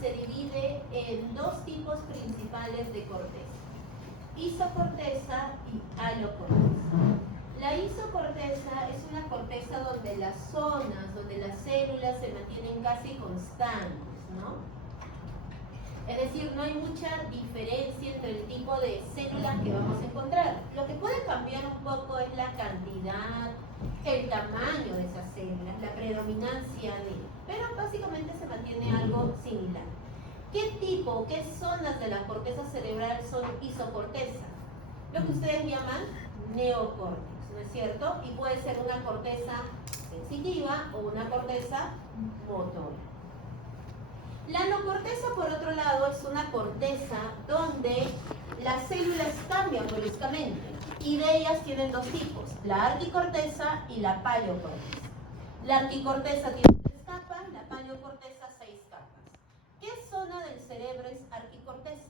se divide en dos tipos principales de corteza: isocorteza y alocorteza. La isocorteza es una corteza donde las zonas, donde las células se mantienen casi constantes, ¿no? Es decir, no hay mucha diferencia entre el tipo de células que vamos a encontrar. Lo que puede cambiar un poco es la cantidad, el tamaño de esas células, la predominancia de... Pero básicamente se mantiene algo similar. ¿Qué tipo, qué zonas de la corteza cerebral son isocorteza? Lo que ustedes llaman neocórtex, ¿no es cierto? Y puede ser una corteza sensitiva o una corteza motora. La alocorteza, por otro lado, es una corteza donde las células cambian bruscamente y de ellas tienen dos tipos: la arquicorteza y la paleocorteza. La arquicorteza tiene 3 capas, la paleocorteza 6 capas. ¿Qué zona del cerebro es arquicorteza?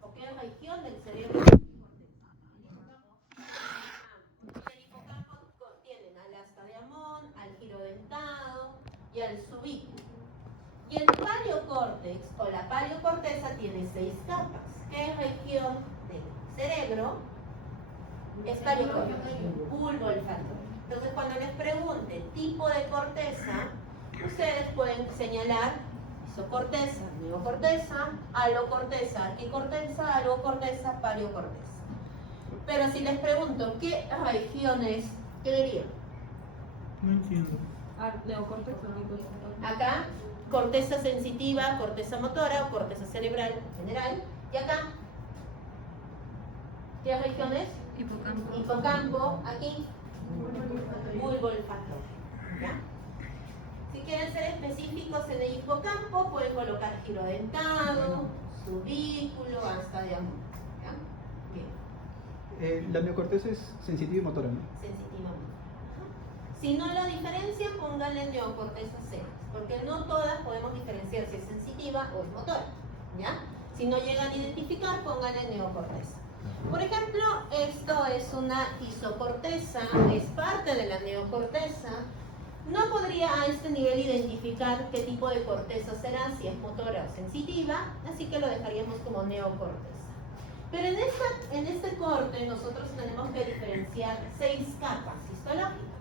¿O qué región del cerebro es arquicorteza? El hipocampo contiene al asta de Amón, al giro dentado y al subículo. Y el paleocórtex o la paleocorteza tiene 6 capas. ¿Qué región del cerebro es paleocórtex? Bulbo olfatorio. Entonces, cuando les pregunte tipo de corteza, ustedes pueden señalar isocorteza, neocorteza, alocorteza, arquicorteza, alocorteza, paleocorteza. Pero si les pregunto qué regiones, ¿qué dirían? No entiendo. Neocorteza, Acá, corteza sensitiva, corteza motora o corteza cerebral en general. Y acá, ¿qué regiones? hipocampo. Hipocampo, aquí, bulbo olfatorio. ¿Ya? Si quieren ser específicos en el hipocampo, pueden colocar giro dentado, subículo, asta de Amón. ¿Ya? Bien, La neocorteza es sensitiva y motora, ¿no? sensitivamente. Si no la diferencian, pónganle neocorteza C, porque no todas podemos diferenciar si es sensitiva o es motora. ¿Ya? Si no llegan a identificar, pónganle neocorteza. Por ejemplo, esto es una isocorteza, es parte de la neocorteza. No podría a este nivel identificar qué tipo de corteza será, si es motora o sensitiva, así que lo dejaríamos como neocorteza. Pero en este corte nosotros tenemos que diferenciar 6 capas histológicas.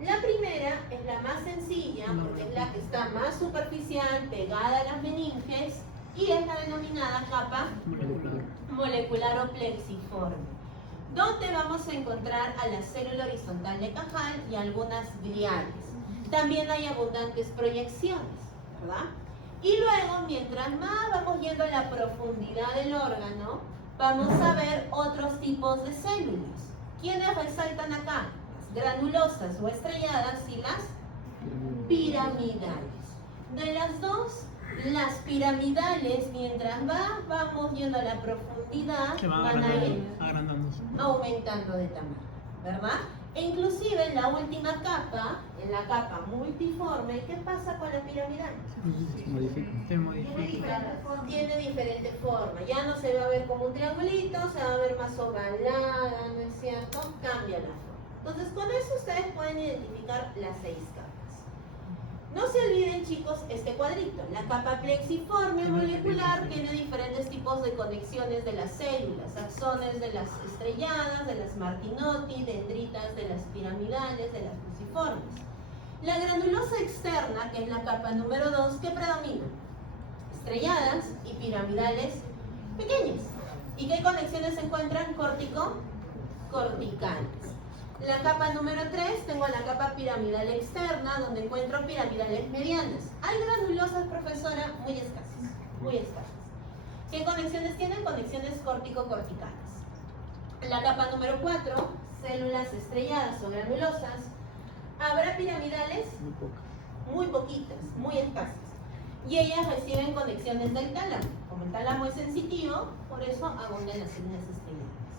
La primera es la más sencilla, porque es la que está más superficial, pegada a las meninges, y es la denominada capa molecular o plexiforme, donde vamos a encontrar a la célula horizontal de Cajal y algunas gliales. También hay abundantes proyecciones, ¿verdad? Y luego, mientras más vamos yendo a la profundidad del órgano, vamos a ver otros tipos de células. ¿Quiénes resaltan acá? Las granulosas o estrelladas y las piramidales. De las dos, las piramidales, mientras vamos yendo a la profundidad, Se va van a ir agrandándose. aumentando de tamaño, ¿verdad? E inclusive en la última capa, en la capa multiforme, ¿qué pasa con la piramidal? Se modifica. Se modifica. Tiene diferente forma, ya no se va a ver como un triangulito, se va a ver más ovalada, ¿no es cierto? Cambia la forma. Entonces, con eso ustedes pueden identificar las 6 capas. No se olviden, chicos, este cuadrito. La capa plexiforme molecular tiene diferentes tipos de conexiones de las células: axones de las estrelladas, de las Martinotti, dendritas de las piramidales, de las fusiformes. La granulosa externa, que es la capa número 2, ¿qué predomina? Estrelladas y piramidales pequeñas. ¿Y qué conexiones se encuentran? Corticales. La capa número 3, tengo la capa piramidal externa, donde encuentro piramidales medianas. Hay granulosas, profesora, muy escasas, muy escasas. ¿Qué conexiones tienen? Conexiones córtico-corticales. La capa número 4, células estrelladas o granulosas. Habrá piramidales Muy poca. muy poquitas, muy escasas. Y ellas reciben conexiones del tálamo. Como el tálamo es sensitivo, por eso abundan las células estrelladas.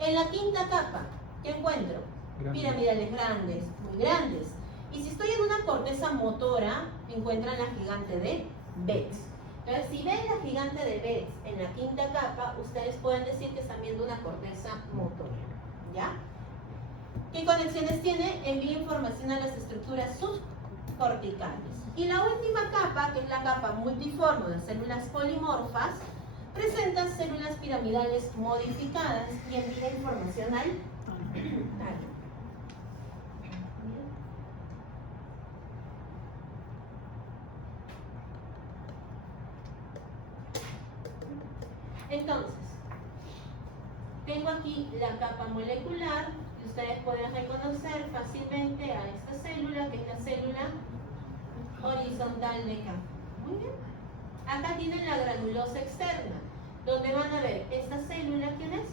En la quinta capa, ¿qué encuentro? Grandes. Piramidales grandes, muy grandes. Y si estoy en una corteza motora, encuentran la gigante de Betz. Entonces, si ven la gigante de Betz en la quinta capa, ustedes pueden decir que están viendo una corteza motora. ¿Ya? ¿Qué conexiones tiene? Envía información a las estructuras corticales. Y la última capa, que es la capa multiforme de células polimorfas, presenta células piramidales modificadas y envía información al tálamo. Entonces, tengo aquí la capa molecular y ustedes pueden reconocer fácilmente a esta célula, que es la célula horizontal de capa. Muy bien. Acá tienen la granulosa externa, donde van a ver esta célula, ¿quién es?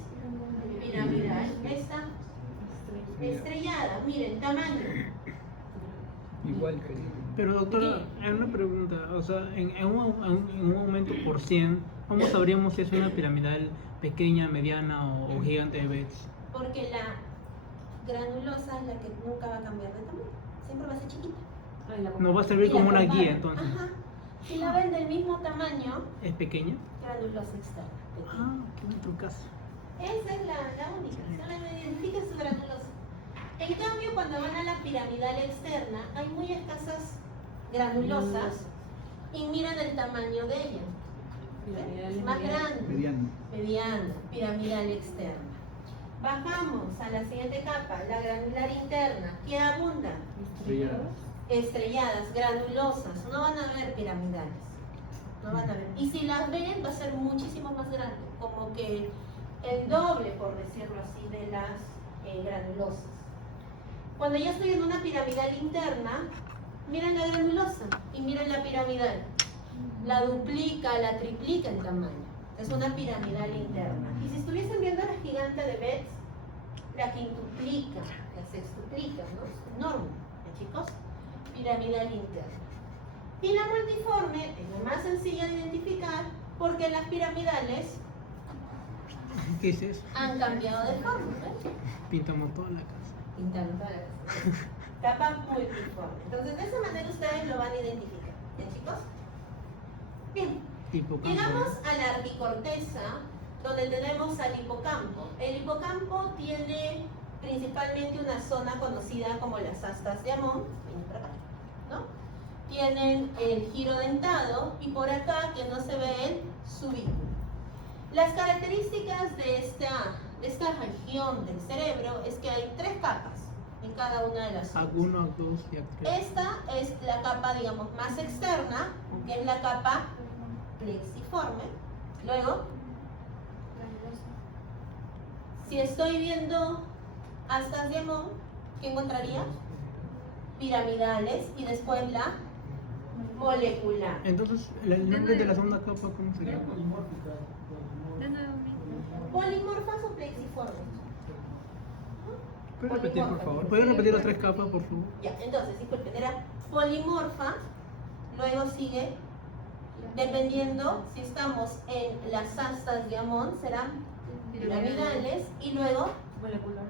Piramidal. Esta estrellada, miren, tamaño. Igual que... Pero doctora, hay una pregunta, o sea, en un momento por 100, ¿cómo sabríamos si es una piramidal pequeña, mediana o gigante de Betz? Porque la granulosa es la que nunca va a cambiar de tamaño, siempre va a ser chiquita. Nos va a servir Y como la una compara. guía entonces. Ajá. Si la ven del mismo tamaño, ¿Es pequeña? granulosa externa. pequeña. Ah, qué buen trucazo. Esa es la única, solamente identifica su granulosa. En cambio, cuando van a la piramidal externa, hay muy escasas granulosas y miran el tamaño de ella. Es más grande, Mediano. mediana, piramidal externa. Bajamos a la siguiente capa, la granular interna. ¿Qué abunda? Estrelladas. Estrelladas, granulosas, no van a ver piramidales. No van a ver. Y si las ven, va a ser muchísimo más grande, como que el doble, por decirlo así, de las granulosas. Cuando ya estoy en una piramidal interna, miren la granulosa y miren la piramidal. La duplica, la triplica en tamaño. Es una piramidal interna. Y si estuviesen viendo la gigante de Betz, la quintuplica, la sextuplica, ¿no? Es enorme, ¿eh, chicos? Piramidal interna. Y la multiforme es la más sencilla de identificar porque las piramidales ¿Qué es eso? han cambiado de forma, ¿ves? Pintamos toda la casa. Pintando toda la casa. Capa multiforme. Entonces, de esa manera ustedes lo van a identificar. ¿Ya, chicos? Bien. Hipocampo. Llegamos a la arquicorteza, donde tenemos al hipocampo. El hipocampo tiene principalmente una zona conocida como las astas de Amón, ¿no? Tienen el giro dentado y por acá que no se ve el subículo. Las características de esta región del cerebro es que hay 3 capas en cada una de las zonas. AC1, AC2 y AC3. Esta es la capa, digamos, más externa, que es la capa plexiforme. Luego, si estoy viendo astas de Amón, ¿qué encontraría? Piramidales y después la molecular. Entonces, el nombre de la segunda capa, ¿cómo sería? Polimorfas o plexiformes. ¿Puedes repetir, por favor? ¿Puedes repetir las 3 capas, por favor? Ya, entonces, disculpen, era polimorfa, luego sigue, dependiendo si estamos en las astas de Amón, serán piramidales y luego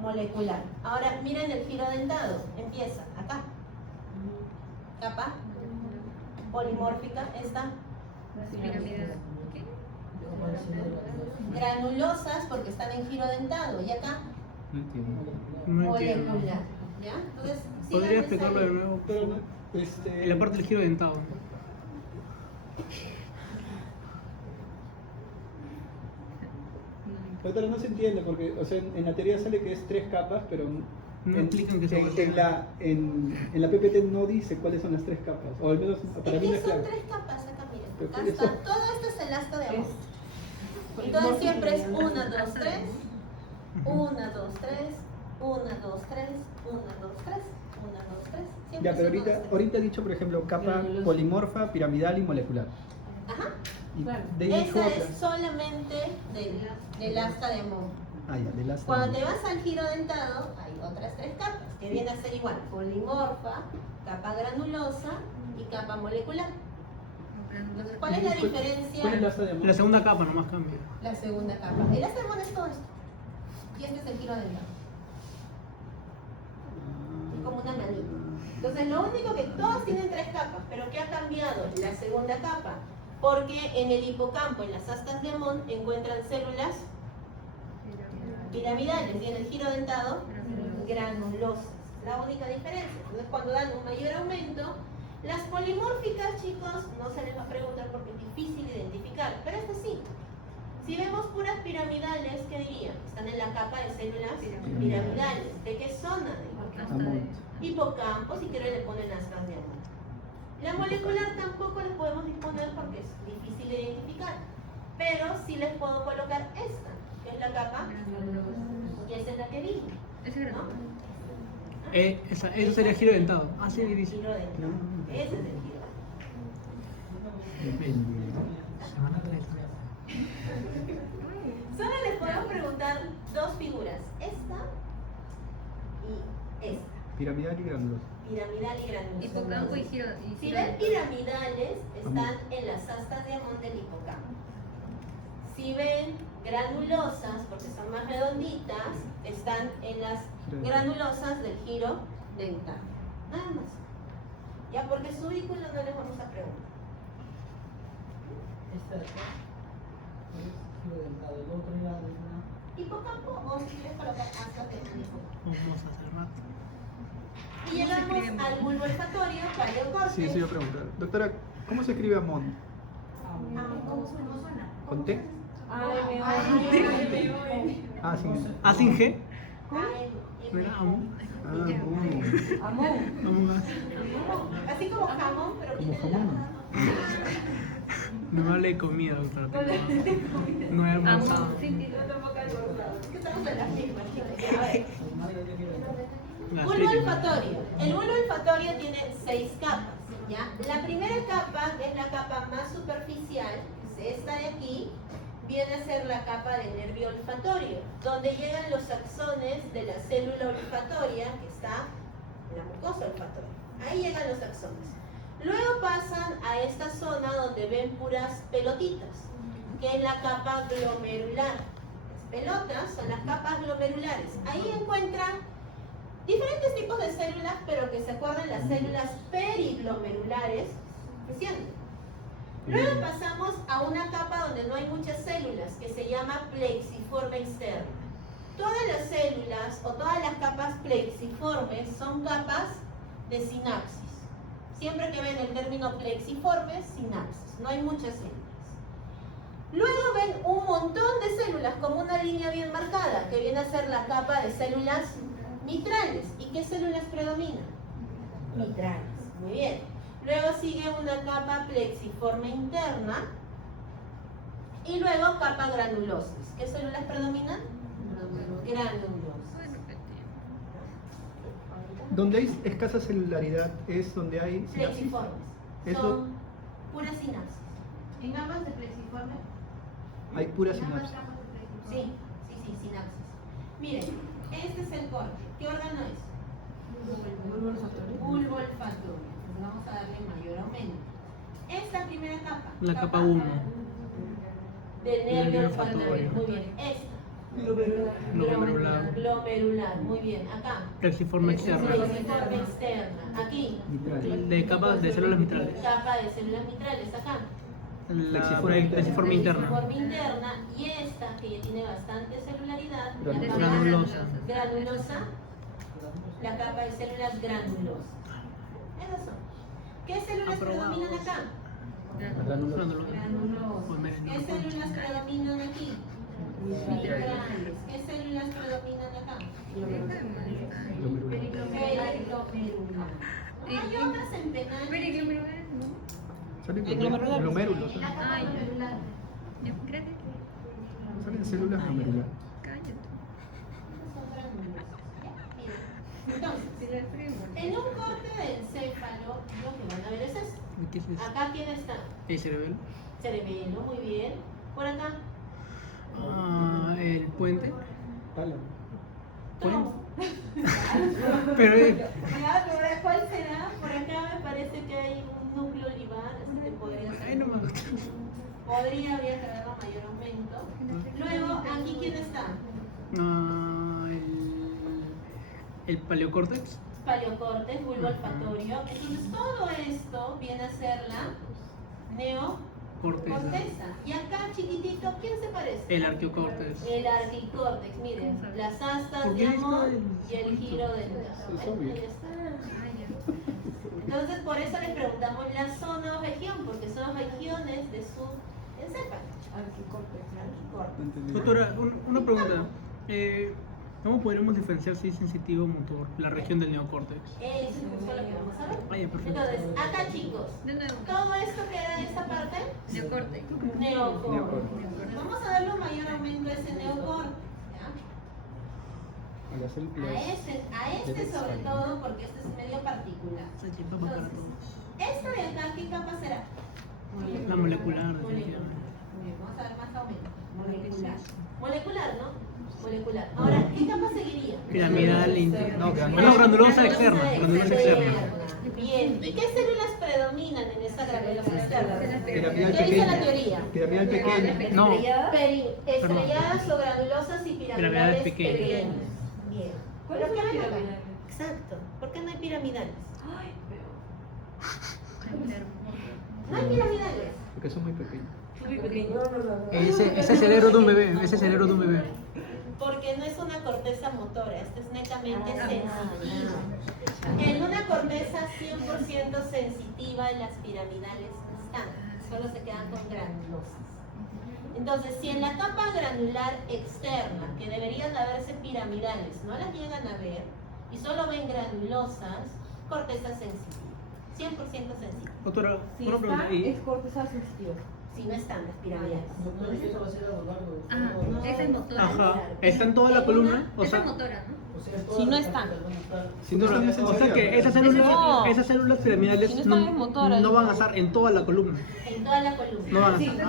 molecular. Ahora, miren el giro dentado, empieza acá. Capa polimórfica, esta. Granulosas porque están en giro dentado y acá No entiendo. No entiendo. molecular. ¿Ya? Entonces, ¿Podría sigan explicarlo de esta nuevo? Pero no, En la parte del giro dentado. Doctora, no se entiende porque, o sea, en la teoría sale que es 3 capas, pero No explican que son en la PPT no dice cuáles son las 3 capas, o al menos para Es mí no que es son claro. 3 capas acá, miren. Pero Acá ¿qué está. son? Todo esto es el asta de Amón. Entonces siempre es 1, 2, 3, 1, 2, 3, 1, 2, 3, 1, 2, 3, 1, 2, 3. Siempre Ya, pero es 1, 2, 3. ahorita he dicho, por ejemplo, capa polimorfa, piramidal y molecular. Ajá. Y Claro. de ahí dijo Esa otra. es solamente del asta de Amón. Ah, ya, de las. Cuando te vas al giro dentado, hay otras 3 capas, que vienen a ser igual, polimorfa, capa granulosa y capa molecular. Entonces, ¿cuál es la diferencia? ¿Cuál es la asta de amor? La segunda capa nomás cambia. La segunda capa. El asta de Amón es todo esto. Y este es el giro dentado. Es como una manita. Entonces, lo único que todos tienen 3 capas, pero ¿qué ha cambiado? La segunda capa. Porque en el hipocampo, en las astas de Amón, encuentran células piramidales y en el giro dentado granulosas. La única diferencia. Entonces, cuando dan un mayor aumento, Las polimórficas, chicos, no se les va a preguntar porque es difícil identificar, pero este sí. Si vemos puras piramidales, ¿qué diría? Están en la capa de células piramidales. ¿De qué zona? Amont. Hipocampo, si quieren le ponen astas de amor. La molecular tampoco les podemos disponer porque es difícil de identificar, pero sí les puedo colocar esta, que es la capa, y esa es la que dije, Ese es ¿no? Eso sería giro dentado. Así dice. Giro dentado. Ese es el giro. Semana 3. Solo les podemos preguntar dos figuras, esta y esta, Piramidal y granulosa. piramidal y granulosa. Hipocampo y giro. Si ven piramidales, están en las astas de Amón del hipocampo. Si ven granulosas, porque son más redonditas, están en las granulosas del giro dental. Nada más. Ya, porque su vínculo no les vamos a preguntar. Esta de acá es giro dentado, el otro era de una... Hipocampo, o si quieres colocar astas de Amón hipocampo. Vamos a hacer rato. Y llegamos al bulbo olfatorio, paleocorte. Sí, eso iba a preguntar. Doctora, ¿cómo se escribe Amont? ¿Cómo suena? ¿Con T? Ah, sí. ¿Ah, sin G? AM. Mira, amo. Amont. Vamos Así como jamón, pero Como tiene jamón. No me hable de comida, doctora. No he almorzado. Es que estamos en las mismas. A ver. Bulbo olfatorio. El bulbo olfatorio tiene 6 capas. ¿Ya? La primera capa, que es la capa más superficial, que es esta de aquí, viene a ser la capa del nervio olfatorio, donde llegan los axones de la célula olfatoria que está en la mucosa olfatoria. Ahí llegan los axones. Luego pasan a esta zona donde ven puras pelotitas, que es la capa glomerular. Las pelotas son las capas glomerulares. Ahí encuentran diferentes tipos de células, pero que se acuerdan las células periglomerulares suficientes. Luego pasamos a una capa donde no hay muchas células, que se llama plexiforme externa. Todas las células o todas las capas plexiformes son capas de sinapsis. Siempre que ven el término plexiforme, sinapsis. No hay muchas células. Luego ven un montón de células como una línea bien marcada, que viene a ser la capa de células mitrales. ¿Y qué células predominan? Mitrales. Muy bien. Luego sigue una capa plexiforme interna y luego capa granulosis. ¿Qué células predominan? Granulosis. Donde hay escasa celularidad es donde hay sinapsis. Plexiformes. Eso- Son puras sinapsis. ¿En capas de plexiforme? Hay pura sinapsis. Sí, sinapsis. Miren, este es el corte. ¿Qué órgano es? Bulbo olfatorio. Entonces vamos a darle mayor aumento. Esta primera capa. La capa 1. Del nervio Nervio olfatorio. olfatorio. Muy bien. Esta. Glomerular. Glomerular. Muy bien. Acá. Plexiforme externa. Plexiforme externa. Aquí. Mitral. De capas de células mitrales. Capa de células mitrales. Acá. La plexiforme interna. Plexiforme interna. Y esta, que ya tiene bastante celularidad. La capa Granulosa. granulosa. La capa de células granulosas. Esas son. ¿Qué células Aprobado. predominan acá? Granulosa. Granulosas. ¿Qué células predominan aquí? Mitrales. ¿Qué células predominan acá? Periglomerular. Hay otras en penal. Salen El glomerular. glomérulos. La capa Ay. glomerular. Salen células glomerulares. Esas son granulosas. ¿Ya? Miren. Entonces, en un corte del encéfalo, lo que van a ver es esto. ¿Qué es eso? Acá, ¿quién está? ¿El cerebelo? Cerebelo, muy bien. Por acá. Ah, el puente. Tálamo. Tronco. Pero ¿Cuál será? Por acá me parece que hay un núcleo olivar, así que podría ay, ser. no me gusta. Habría que darle mayor aumento. Luego, ¿aquí quién está? Ah, el paleocórtex. Paleocortes, bulbo olfatorio. Entonces, todo esto viene a ser la neocorteza. Corteza. Y acá, chiquitito, ¿quién se parece? El arqueocórtex. El arquicórtex, miren, las astas ¿Por de qué amor está el- y el giro del Es obvio. Ahí está. Entonces, por eso le preguntamos la zona o región, porque son regiones de su encéfalo. No entendí. Doctora, una pregunta. ¿Cómo podremos diferenciar si es sensitivo o motor la región del neocórtex? Eso es justo lo que vamos a ver. Vaya, perfecto. Entonces, acá chicos, De nuevo. todo esto que era esta parte, Neocorte. neocorte. Neocorte. Vamos a darle un mayor aumento a ese neocorte. ¿Ya? A las células A este sobre todo, porque este es medio particular. Salchipapa para todos. Esta de acá, ¿qué capa será? La molecular, Molecular. definitivamente. Muy bien, vamos a ver más aumento. Molecular. Molecular, ¿no? Molecular. Ahora, ¿qué capa seguiría? Piramidal interna. No, Bueno, granulosa externa. Granulosa externa. Bien. ¿Y qué células predominan en esta granulosa externa? Piramidal ¿Qué dice la pequeña. teoría? Piramidal pequeña. No. Estrelladas o granulosas y Piramidales piramidales pequeñas. pequeñas. Bien. ¿Cuáles ¿Pero son qué las ven acá? piramidales? Exacto. ¿Por qué no hay piramidales? Ay, No hay piramidales. Porque son muy pequeños. muy pequeño. Ese es el cerebro de un bebé. Ese es el cerebro de un bebé. Porque no es una corteza motora, esto es netamente sensitiva. En una corteza 100% sensitiva, las piramidales no están, solo se quedan con granulosas. Entonces, si en la capa granular externa, que deberían de haberse piramidales, no las llegan a ver y solo ven granulosas, corteza sensitiva, 100% sensitiva. Doctora, Si una pregunta. está, ¿Y es corteza sensitiva. Si no están las piramidales. Doctor, es que eso va a ser a lo largo de Ah, todo. esa es motora. Ajá, ¿está en toda la columna? O Esa es sea, motora, ¿no? O sea, todas Si no las están. partes van a estar- Si no están o sea que No. esas células piramidales Si no están en motora, no van a dijo. estar en toda la columna. En toda la columna. No van a Sí. estar.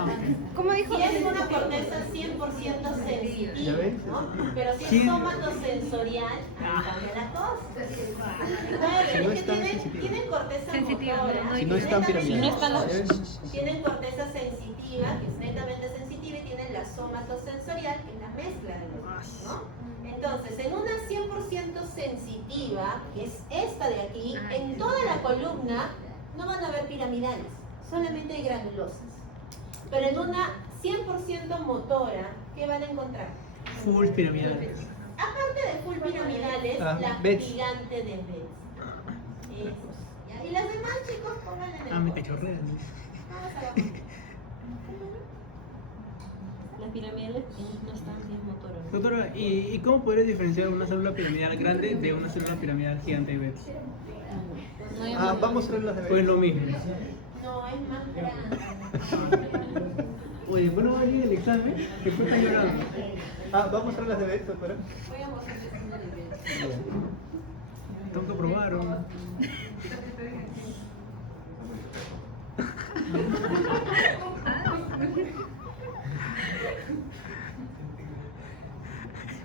¿Cómo dijo? Si es una corteza 100% ¿Ya sensitiva, ves? ¿no? Pero si Sí. es somatosensorial, ahí cambia la cosa. Claro, Si no es que están tienen, sensitivas. tienen corteza Sensitiva, motora, no, no, Si no están netamente Si no están las- motora, tienen corteza sensitiva, que es netamente sensitiva, y tienen la somatosensorial, que es la mezcla de los dos, ¿no? Entonces, en una 100% sensitiva, que es esta de aquí, en toda la columna no van a haber piramidales, solamente hay granulosas. Pero en una 100% motora, ¿qué van a encontrar? Full piramidales. Aparte de full piramidales, la Bets. gigante de Betz. Eso. ¿Ya? Y las demás, chicos, pónganle en el Ah, me bote. cachorreas. Vamos abajo. Las piramidales no están bien motoras. Doctora, ¿y cómo podrías diferenciar una célula piramidal grande de una célula piramidal gigante y Betz? No hay Ah, vamos a ver las de Pues lo mismo. No, es más grande. Oye, ¿bueno va a venir el examen? Que fue tan llorando. Ah, vamos a ver las de Betz, doctora. Voy a mostrar el signo de Betz. Tengo que probar. ¿O?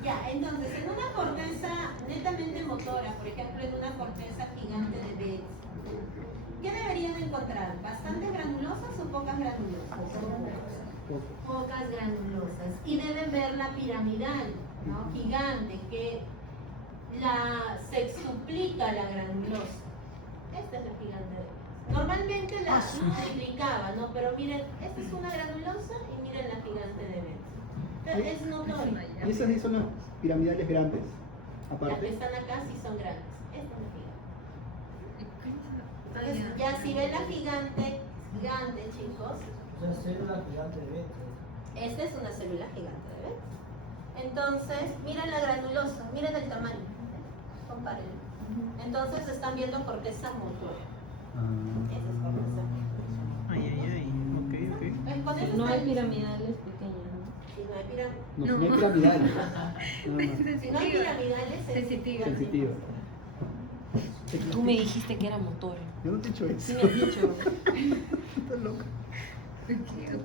Ya, entonces, en una corteza netamente motora, por ejemplo, en una corteza gigante de Betz, ¿qué deberían encontrar? ¿Bastantes granulosas o pocas granulosas? Pocas granulosas. Y deben ver la piramidal, ¿no? Gigante, que sextuplica la granulosa. Esta es la gigante de Betz. Normalmente la triplicaba, ¿no? Pero miren, esta es una granulosa y miren la gigante de Betz. Es notorio. Y esas sí son las piramidales grandes. Las que Aparte. están acá sí son grandes. Esta es la gigante. Entonces, ya si ven la gigante, chicos, O sea, célula gigante de Betz. esta es una célula gigante de Betz. Entonces, miren la granulosa, miren el tamaño. Compárenlo. Entonces están viendo corteza motora. Esa es corteza motora. Ay, ay, ay. Ok, ok. Con eso No hay están- piramidales pequeñas, ¿no? Si no hay piram- No, si no hay piramidales. Nada más. si no hay piramidales, Sensitiva. Sensitiva. Tú me dijiste que era motora. Yo no te he dicho Sí eso. me has dicho. Estás loca. Listo, chicos.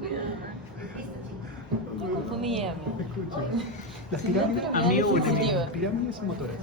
Yo confundí a mí. Escucha. Las pirámides, Amigo, sensitiva. pirámides son motoras.